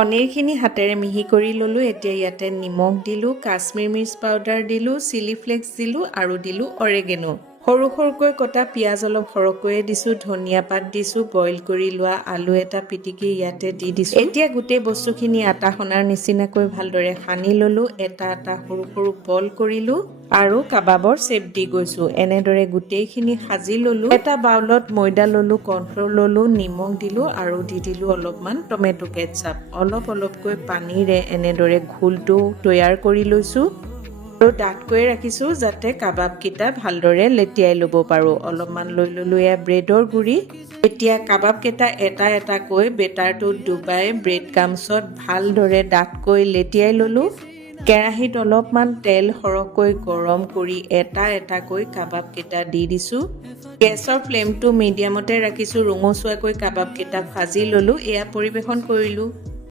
পনীৰখিনি হাতেৰে মিহি কৰি ল'লোঁ। এতিয়া ইয়াতে নিমখ দিলোঁ, কাশ্মীৰ মিৰ্চ পাউডাৰ দিলোঁ, চিলি ফ্লেক্স দিলোঁ আৰু দিলোঁ অৰেগেনো। সৰু সৰুকৈ কটা পিঁয়াজ অলপ সৰহকৈয়ে দিছোঁ, ধনিয়া পাত দিছোঁ, বইল কৰি লোৱা আলু এটা পিটিকি ইয়াতে দি দিছোঁ। এতিয়া গোটেই বস্তুখিনি আটা সনাৰ নিচিনাকৈ ভালদৰে সানি ল'লোঁ। এটা এটা সৰু সৰু বল কৰিলোঁ আৰু কাবাবৰ শ্বেপ দি গৈছোঁ। এনেদৰে গোটেইখিনি সাজি ল'লোঁ। এটা বাউলত ময়দা ল'লোঁ, কৰ্ণফ্ল'ৰ ল'লোঁ, নিমখ দিলোঁ আৰু দি দিলোঁ অলপমান টমেটো কেটচাপ। অলপ অলপকৈ পানীৰে এনেদৰে ঘোলটো তৈয়াৰ কৰি লৈছোঁ আৰু ডাঠকৈ ৰাখিছোঁ যাতে কাবাবকেইটা ভালদৰে লেটিয়াই ল'ব পাৰোঁ। অলপমান লৈ ল'লোঁ এয়া ব্ৰেডৰ গুড়ি। এতিয়া কাবাবকেইটা এটা এটাকৈ বেটাৰটোত ডুবাই ব্ৰেড ক্ৰাম্বছত ভালদৰে ডাঠকৈ লেটিয়াই ল'লোঁ। কেৰাহীত অলপমান তেল সৰহকৈ গৰম কৰি এটা এটাকৈ কাবাবকেইটা দি দিছোঁ। গেছৰ ফ্লেমটো মিডিয়ামতে ৰাখিছোঁ। ৰঙচুৱাকৈ কাবাবকেইটা ভাজি ল'লোঁ। এয়া পৰিৱেশন কৰিলোঁ।